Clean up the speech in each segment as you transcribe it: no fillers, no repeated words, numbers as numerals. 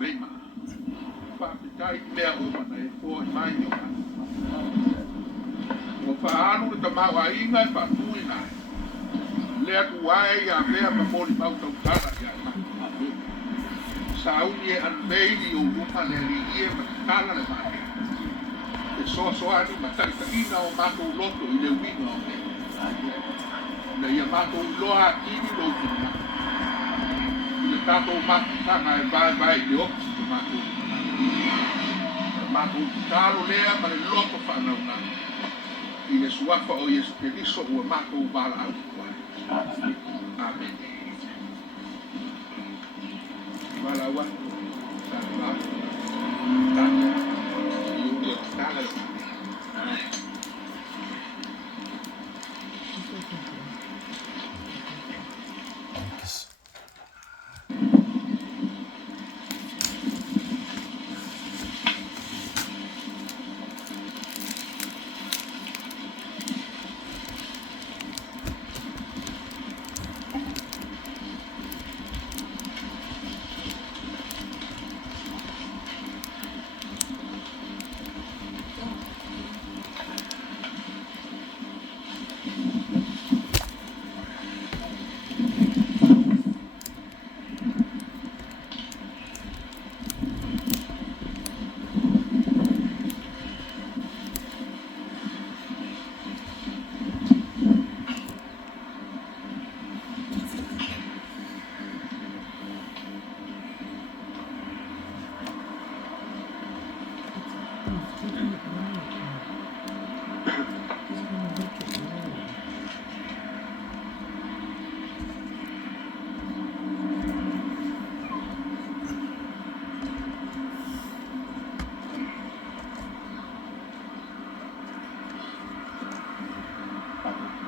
Lima. Whaapitai mea o mana e o i mai o mana. O whaanu le tamau a inga e whaatui nai. Lea tu wae ia mea ma mori mau tau tana ia i mai. Sauni e an veili o lupa le li ie ma tana le mai. E soa soa ni ma taita ina o mato loto i le winga o me. Na ia mato loa kini lo tuna. I le tato matu tanga e vai le oksi te mato. Mato talo lea ma le loto whanau na. I le suafa o Yesu Keriso ua mato wala au kuai. Amen. Wala wa. Tala. Tala. Iudio tala.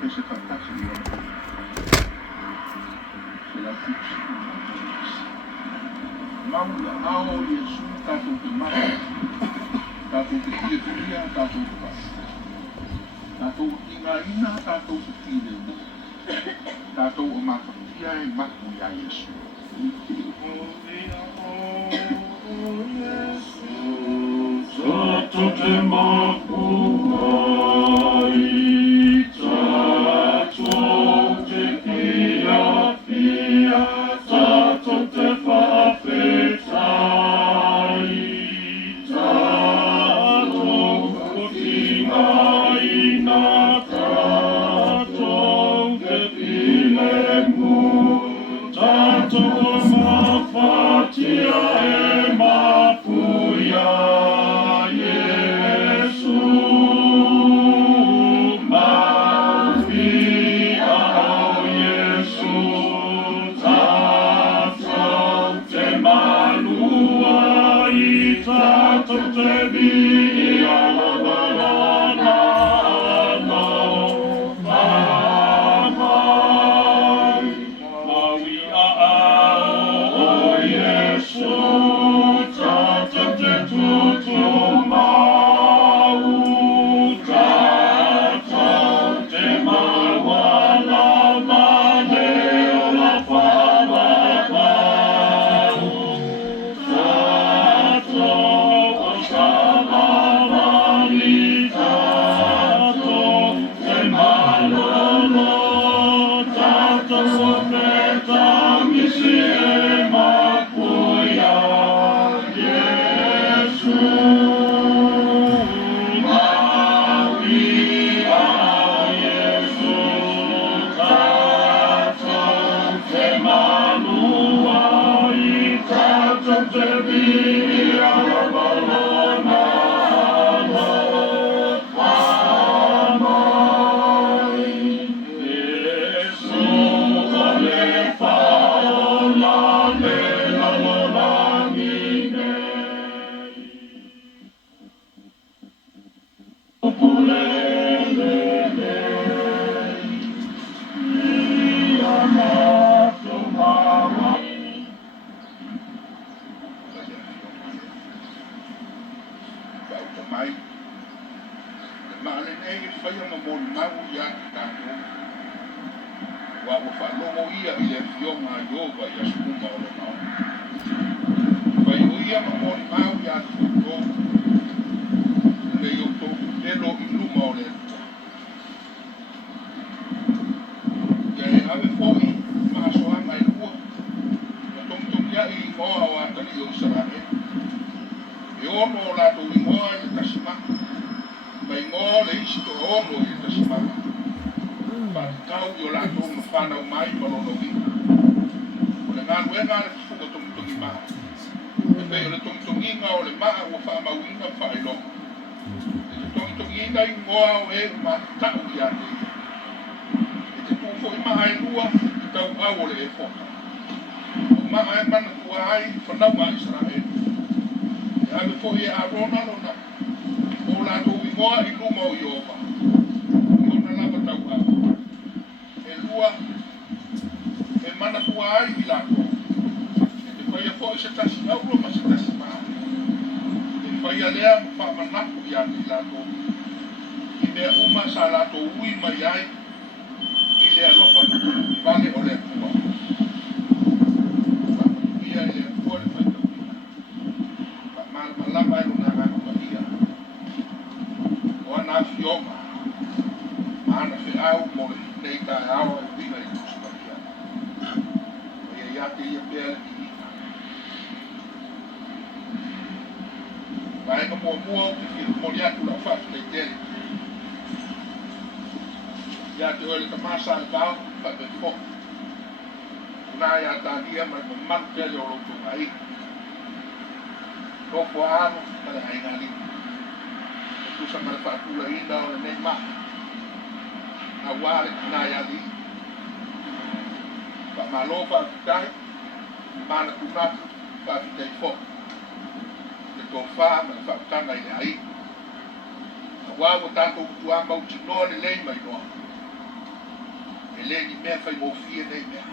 Ese fantástico. Se la fixe. Maula ao Yesu tato te mata. Tato te kia, tato te pasa. Tato ina, tato te tine. Tato o makatia e maku ya Yesu. Tato te maku ai. Ia i le fionga Iova ia sukuma o le nao. Whai ui ono o lātou ingoa i le tasimaka. Mai ingoa le isi to ono i le tasimaka. Whātikau i o lātou na whanau mai malono wina. O le ngā luenga le fuga tumutungi maa. E pei o le tumutunginga o le maa ua whaamauinga whailonga. E te tumutunginga ingoa o e mātau i ate. E te tūfo i maa e lua i tau au o le e whoka. O maa e mana tua ai whanau a Israel. Ave foi a rona lona. O lātou ingoa i luma o Iowa. I ona lava tau au. E lua, e mana tua ai i lātou. E te whaia foi se tasi auro ma se tasi maa. E whaia lea ma whamanaku i ati i lātou. I mea uma sa lātou ui mai ai. I lea lofa vale o lea kua. Ia i lea kua le whaitau. Malama e luna ngāku mahia. O ana fionga. Ma ana whi au mo le nei tae awa e wina i kusi mahia. O ia iate ia pēle ki ina. Ma enga mua mua o te whiru mori atu la whatu nei tele. Iate o ele tamasa e pao, pa me fo. Kuna ia tānia ma manu tele o roto ngai. Toko anu, kare haina li. Kusa mara whaakula ina o le nei maa. A wale kanai ali. Pa malo whaakitai, mana kunatu, whaakitai fo. Le tō whaa, ma whaakutanga i le ai. A wawa tātou kutua mauti noa le lei mai noa. E le ni mea whai mo fie nei mea.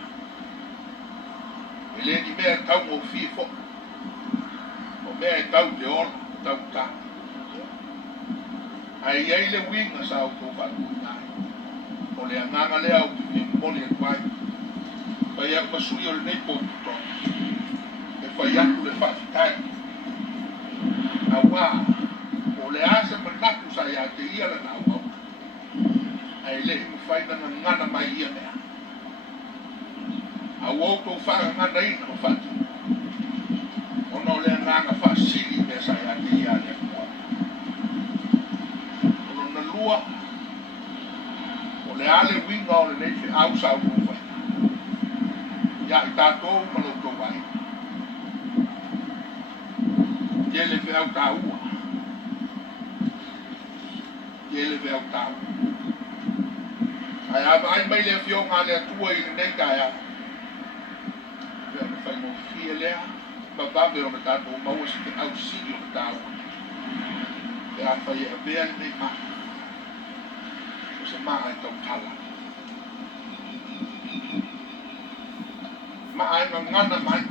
E le ni mea tau mo fie fo. Mea e tau te ono, tau tā. Ai ei le winga sa au tō whatu nai. O le anganga lea au te whia moli e kwai. Pai au masui o le nei pōtu tō. E whai aku le whaafitai. A wā, o le asa manaku sa ia te ia le nau au. Ai le himu whainanga ngana mai ia mea. A wau tō whaanga ngana ina o whatu. Ono le nganga whaasiri me sa ia te ia le kua. Ono na lua, o le ale winga o le neife au sa au whai. Ia i tātou malouto wai. Ie le fe au tā ua. Ie le fe au tā ua. Ai ai mai le fionga le atua i le nei kai au. Vea me whai mo fie lea. Ma vawe o na tātou maua si te au siri o na tāua. E a whai e vea ni nei maa. O se maa e tau tala. Maa e ngana mai.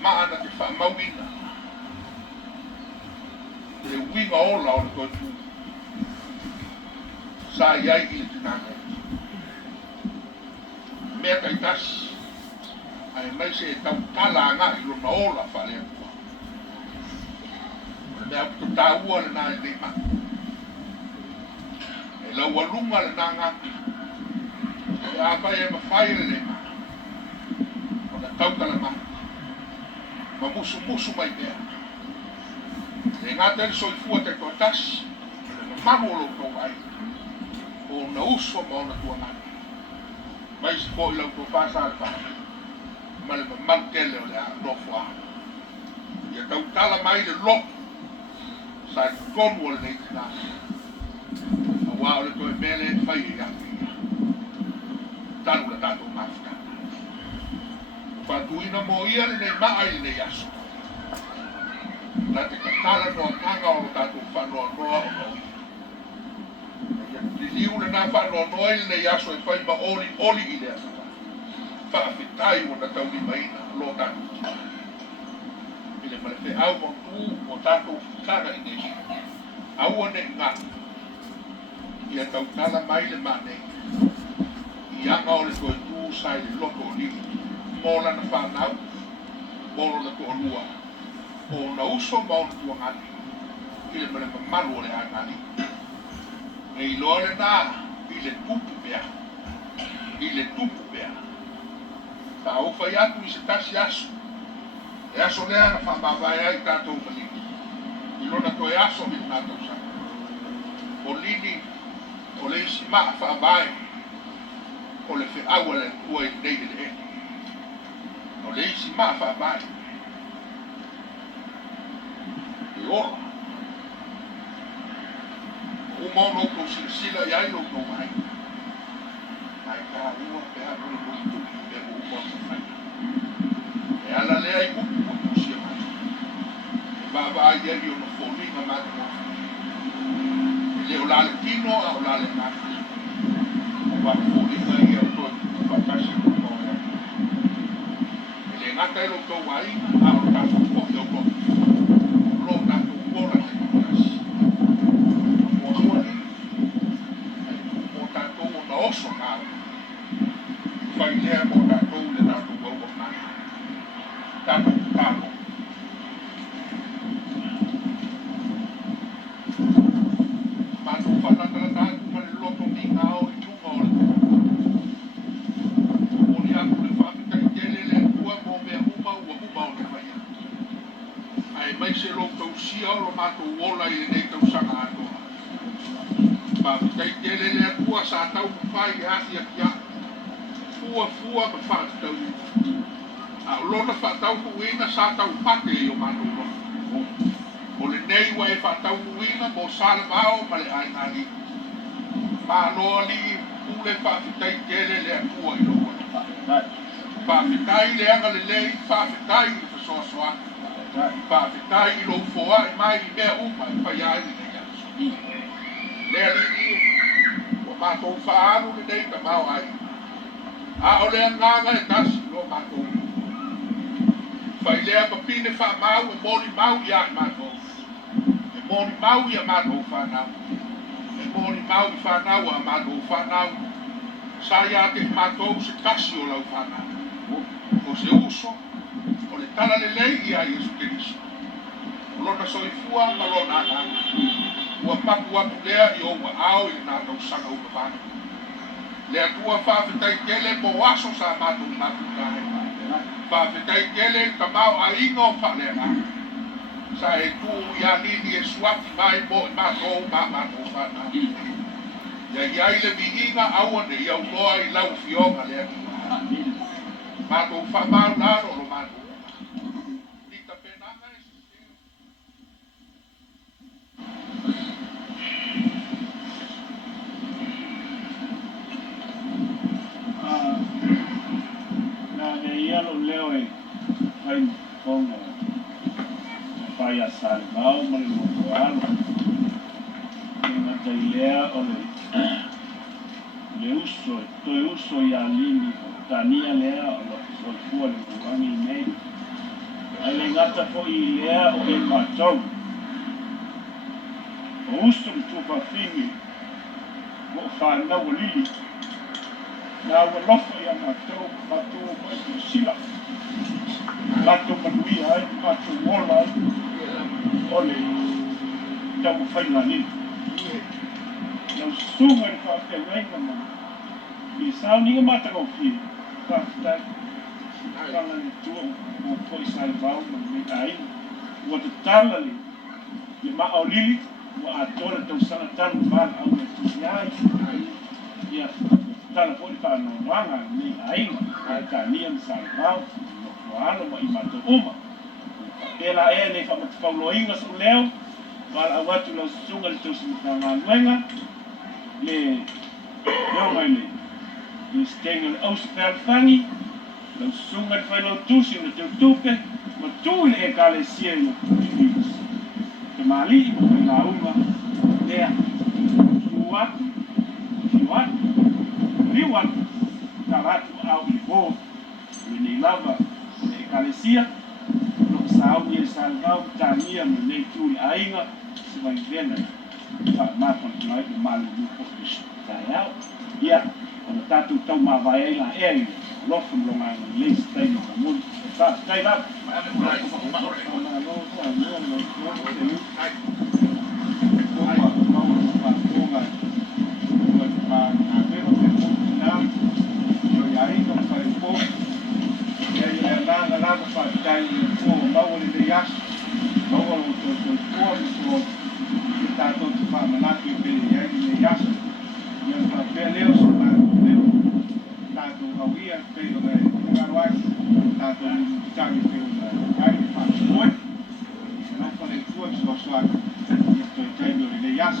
Maa na te wha mauina. Le winga ola o le koe tū. Sa iai i le tinanga. Mea kai tasi. Ai mai se tau tala ngā i lona ola whale akua. Mea puto tā ua le nā i nei maa. E lau alunga le nā ngā. E a whai e mawhai le nei maa. O na tautala maa. Ma musu musu mai mea. E ngā tēne soifua te toa tasi. E na manu o lo tau ai. O na uso ma o na tua ngā. Mai si po i lau tō whāsa le whāsa. Ma le mamau tele o le a lofo a. Ia tau tala mai le lofo. Sa e konu o le nei tina. A wā o le toi mele e whai e ati ia. Tanu le tātou mafika. Whatuina mo ia le nei maa i le nei aso. La te katala noa kanga o le tātou whanoa noa o noi. Li liu le nā whanoa noa i le nei aso e whai ma oli oli i le aso. Whaafitai o na tau ni maina lo tātou. Ile male te au mo tū mo tātou whitara i nei. Au ane ngā. Ia tau tala mai le mane. I anga o le koe tū sai le loko o li. Mola na whanau. Molo na ko lua. O na uso mauna tua ngani. Ile male mamalu o le a ngani. E i loa le nā. I le tupu pea. I le tupu pea. Ta au fai atu i se tasi asu. E aso lea na whamawai ai tātou mani. I lona koe aso mi tātou sa. O lini, o le isi maa whamawai, o le whi awa le kua i nei le e. O le isi maa whamawai. E ora. O mono ko sila i ai no ko mai. Ai ka ua pe a no ko tuki me o mono mai. E ala lea i upu ko sia mai. E baba ai eri o no fōringa mai mo. E le o lale kino a o lale naka. O ba fōringa i au toi whakasi ko mo ea. E le ngata e lo tau ai a o tātou kofi o kofi. Lo tātou kora te kutasi. Mo suani. Mo tātou o na oso nāra. Whai lea mo tātou le tātou wau o nāra. Tātou tātou. Mātou whanatara tātou mani loto ni ngāo i tunga o le. Moni aku le whamikai tele le kua mo mea huma ua huma o le whaia. Ai mai se lo tau sia o lo mātou wola i nei tau sanga atoa. Whamikai tele le kua sa tau mwhai hati a kia. Fua ma whātu tau i. A lona whātau kuina sa tau pate i o mātou lona. O le nei wa e whātau kuina mo sāle mao ma le ai ngāri. Mānoa li ule whāwhitai tele le akua i loa. Whāwhitai le anga le lei, whāwhitai i whasoasoa. Whāwhitai i lo foa i mai i mea uma i whai ai i nei aso. Lea li i o mātou whaanu le nei ka mau ai. A o lea nganga e tasi lo mātou. Whai lea papine wha mau e mori mau i ai mātou. E mori mau i a mātou whanau. E mori mau i whanau a mātou whanau. Sa ia te mātou se kasi o lau whanau. O se uso, o le tala le lei i ai Jesu Keriso. O lona soifua ma lona ana. Ua papu atu lea i oua ao i nātou sanga uka whanau. Lea tua whawhitai tele mo aso sa mātou mātou kāhe. Whawhitai tele ka mau a ingo whalera. Sa e tu ia nini e suati mai mo i mātou mātou whanau. Ia iai le vi inga aua ne iau loa i lau fionga lea ki. Mātou whamau naro lo mātou. Nita penanga e na ne ialo leo e hai konga pai a salvao ma le moto alo e na tai lea o le uso toe uso i a lini tania lea o lo fua le kuangi i nei ai le ngata po i lea o e mātou o uso le tupa whini o whanau o lili na ua lofa ia mātou mai tu sila. Mātou manuia ai, mātou wola ai, o le tau whaina nini. Nau sunga ni whaapengainga ma. I sao ninga mātakau ki, whaafitai, kanga ni tua o koi sai vau ma me aina. Ua te tala le maa o lili, ua atola tau sanga tanu whala au me tusi ai. Ia tala po ni whanauanga ni ainga, ai ka niam salvau, no kuala mo i mato uma. Pela e ne whamatawaloinga sa leo, wala awatu lau sunga le tausi mitanga nuenga, le mai le stenga le ausi whangi, lau sunga le whanau tusi na tau tupe, ma tui le e kale sia no kutis. Te mali i mo whaina uma, lea, suatu, riwan taratu au i bo le nei lava le ekalesia no sao ni salvau tania me nei tui ainga se vai vena fa mata no ai malu no pois tai ia o tatu tau ma vai la e lofu longa le stai no mun ta tai la Ai, não faz pouco. E aí, lá, para o Itali kai fa no pare tua so sa to taino le yas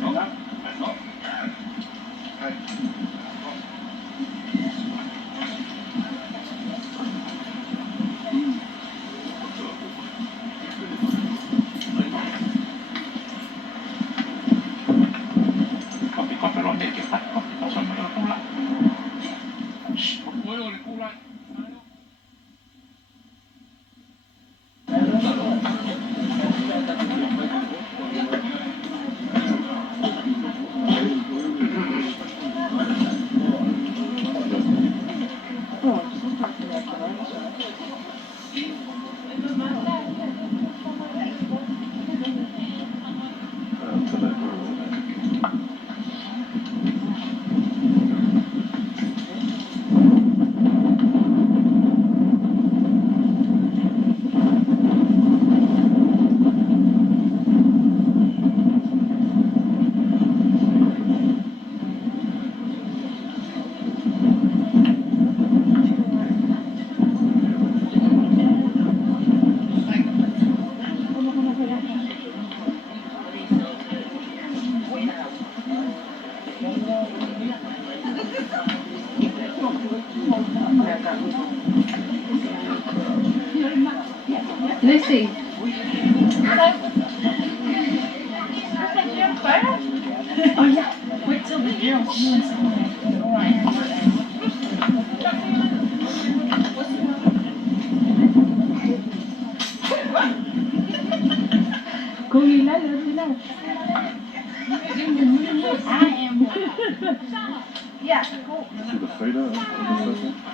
la kopi kopi roti ke pat kopi kopi pula boleh pula Lucy. Oh yeah. Wait till the girls doing something. All right. Cô đi lấy lên đi đâu? I am. Yeah, cool. See the Freda on the second?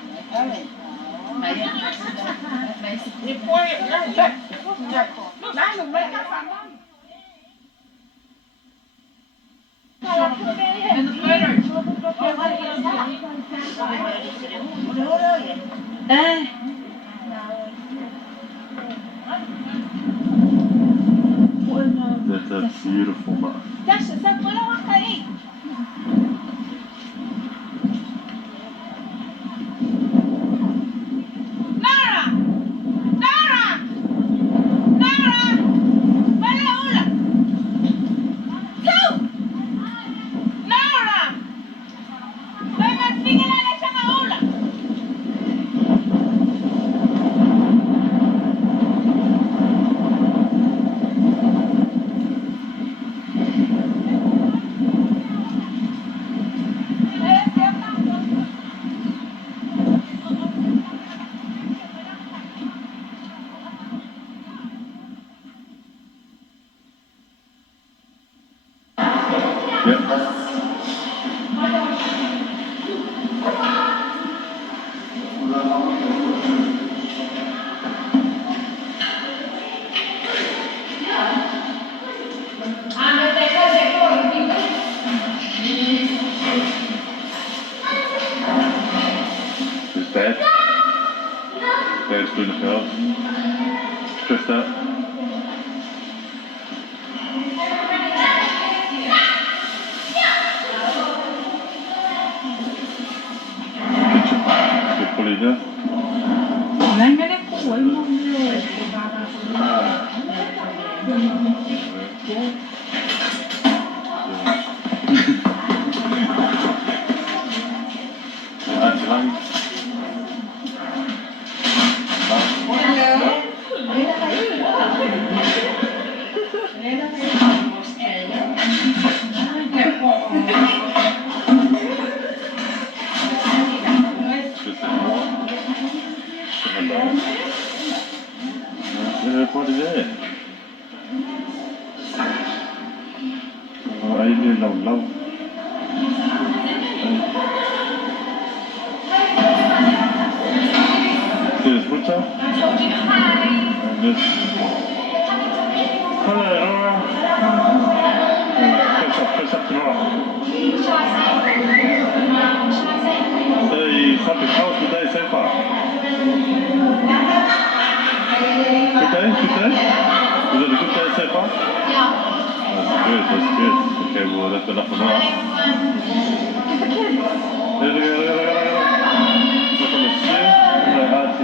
That's beautiful, man. Dad? Dad's doing the house. Stressed out. Good pulley here. What is it? Ai đi lâu lâu. This is Ruta. And this. Hello. Press up to Nora. Say something. How's the day so far? Good day? Good day? Was it a good day so far? Yeah. That's good. Okay, well, that's enough for now. Look on the skin.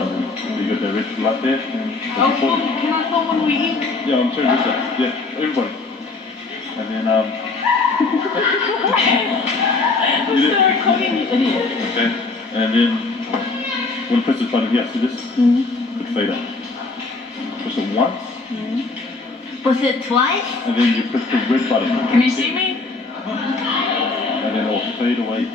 You got the rich latte. Oh, can I come when we eat? Yeah, I'm sorry, this guy. Yeah, everybody. And then, Sorry, calling you idiot. okay. And then, when you press this button here, see this? It fade out. Push it once, Was it twice? and then you press the red button. Can you see me? And then it'll fade away.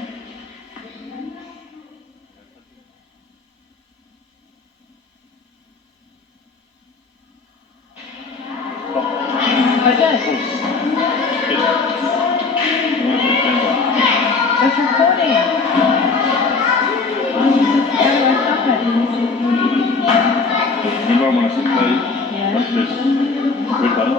Okay. It's recording. How do I stop it? Remember when I said play? Yeah. Press this red button.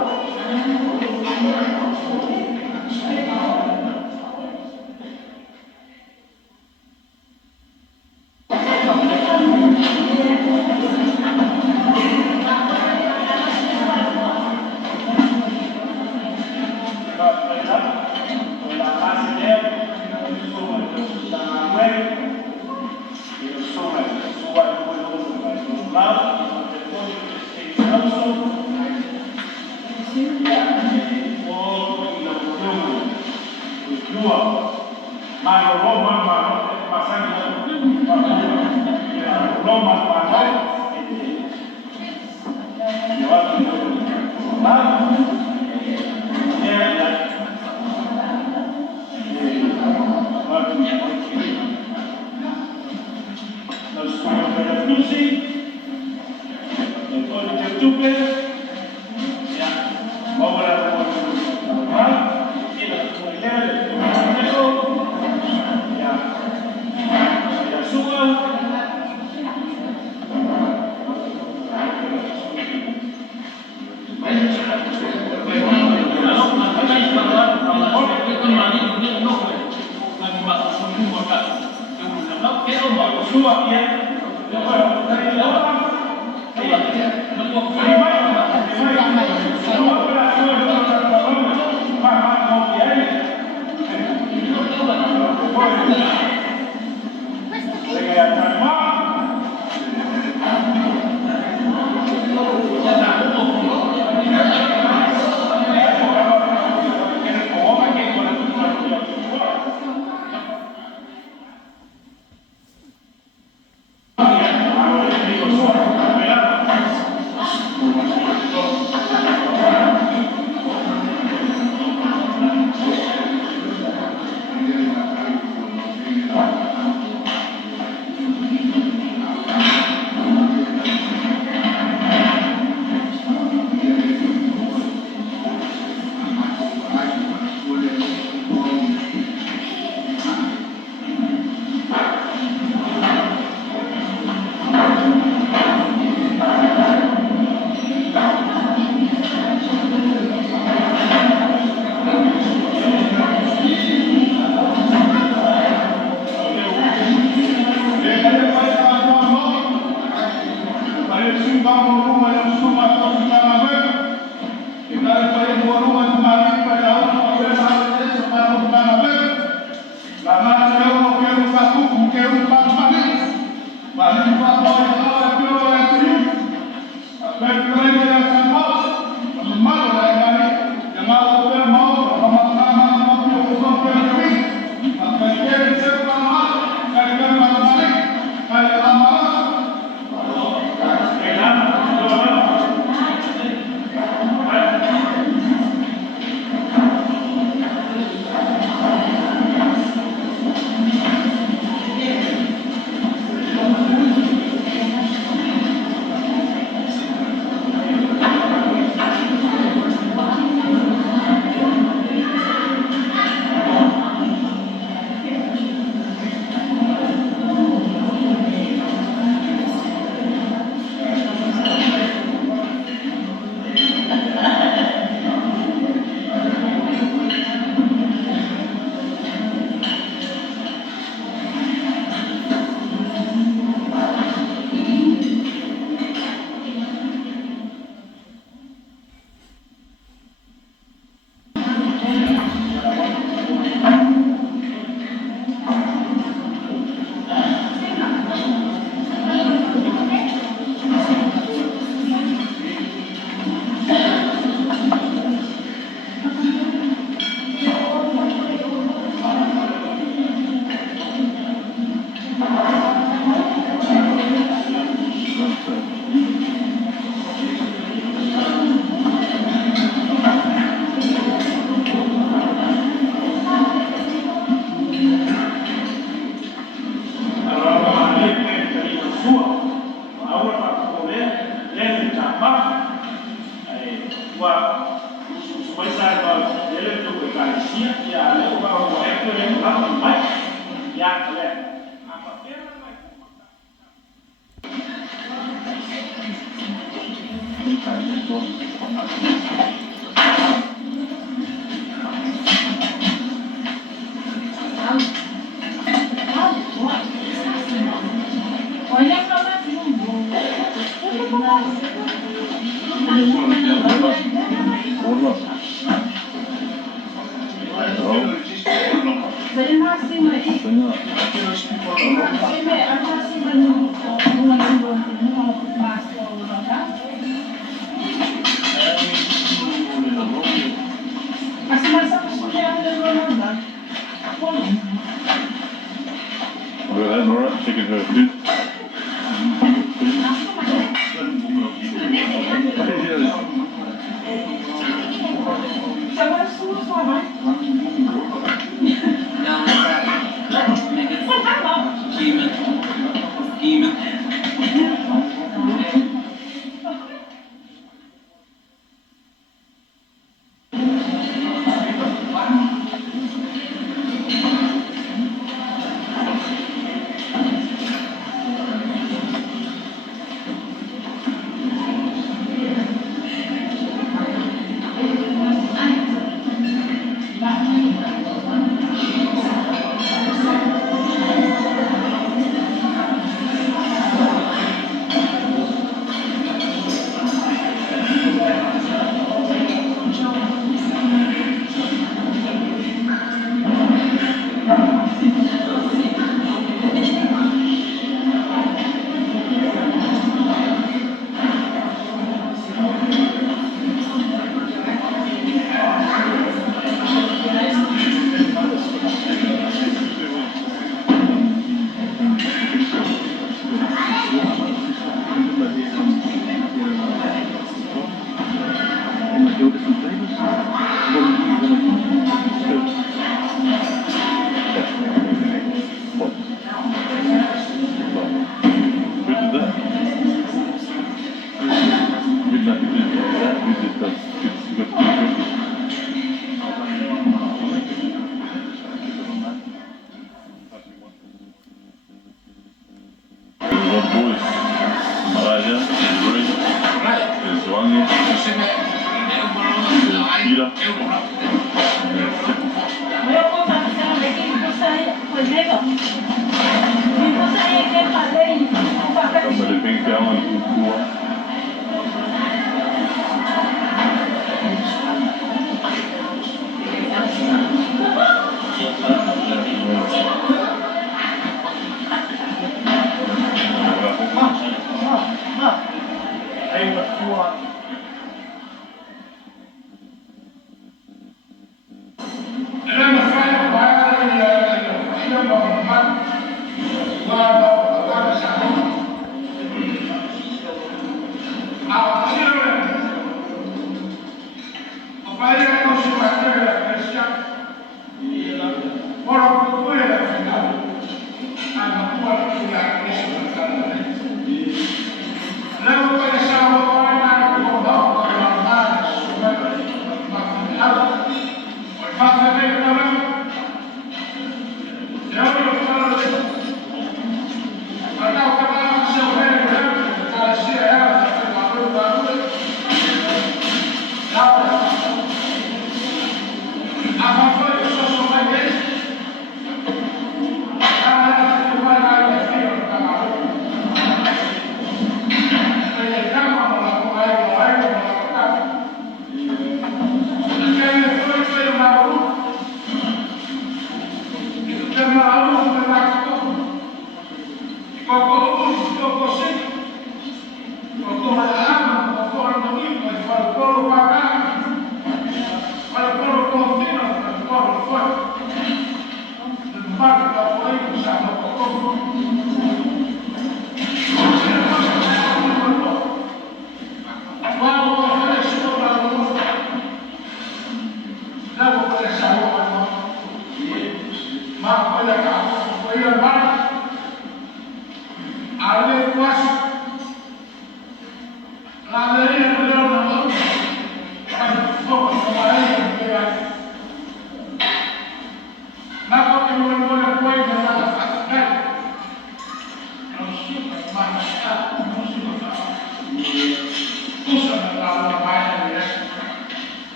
Look at that, Nora, taking her food.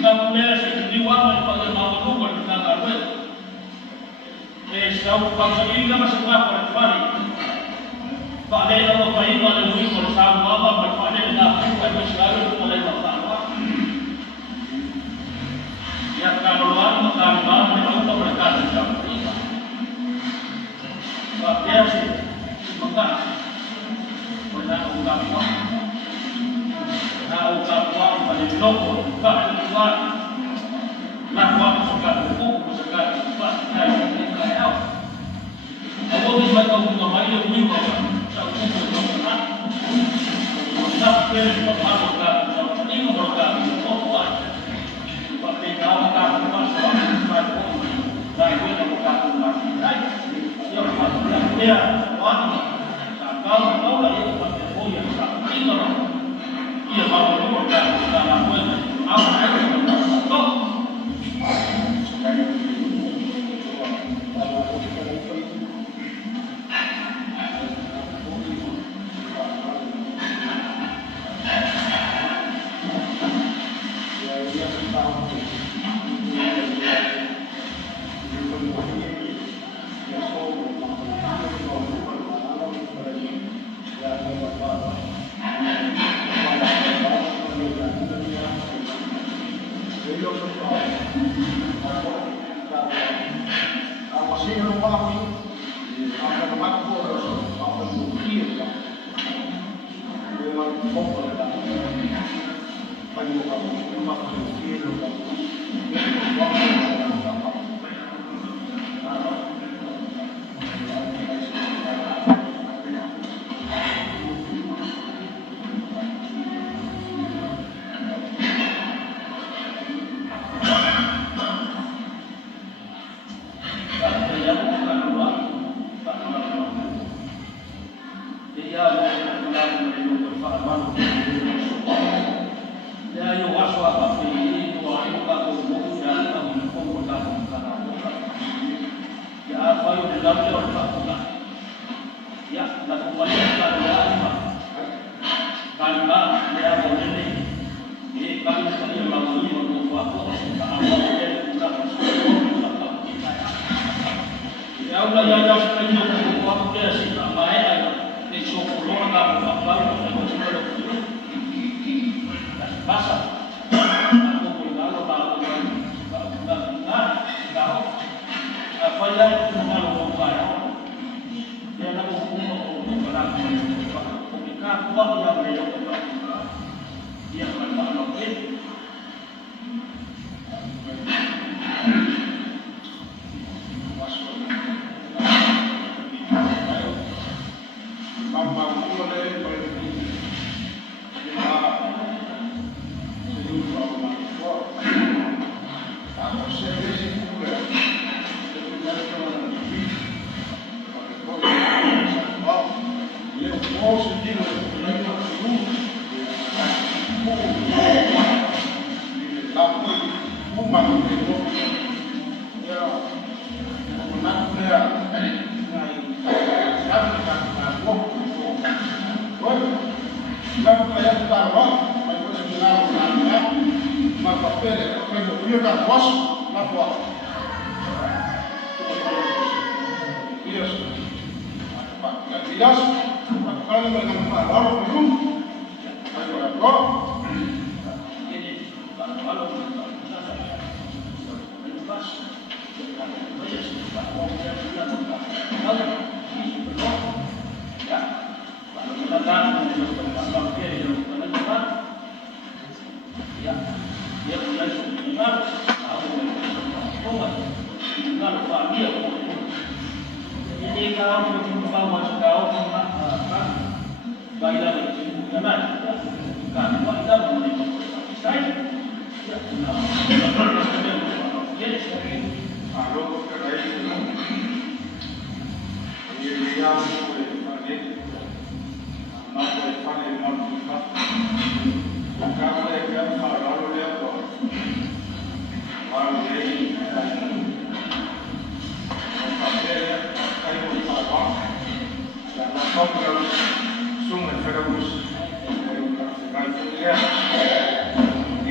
na mulher se diwa pa na maulu ko na karwe sa pagsabi na masama ko na fani pa le na pa ina le mui ko sa baba pa le na ko pa sa ko le na sa ya karuan makarban na ko pa ka sa pa dia si maka wala ko ka na utakuwa paliloko ka kwa na kwa suka ko suka pa tayo ni kaya awo ni ba ko ko mai le mui ko sa ko ko na na pere ko ma ko ka sa ni ko ka ko kwa pa pe ka ka ko sa pa ko na ni ko ka ko ma ai yo pa ya wa sa ka ko la ni pa ko ya sa ni ko ia mau mengorbankan dalam apa yang kita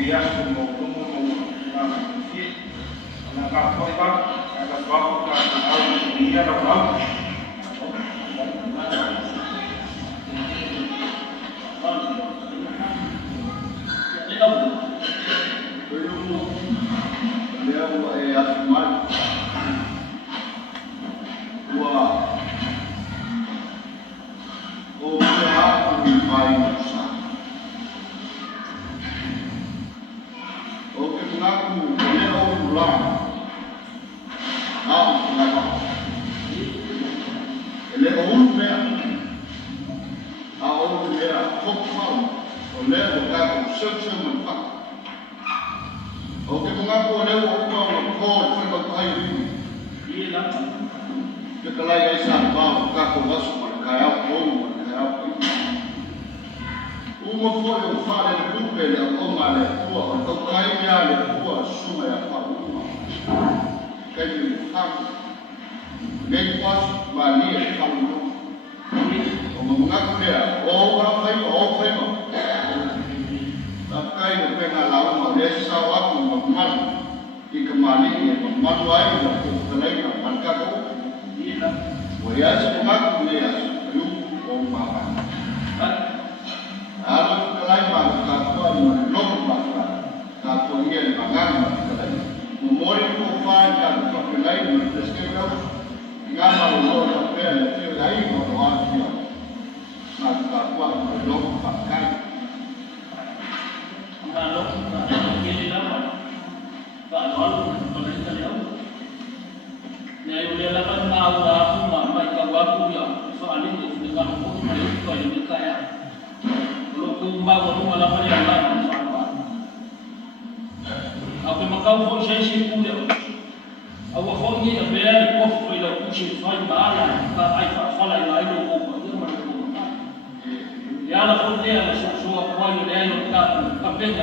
Dia como Ela foi dela, só apoio dela, tá bem,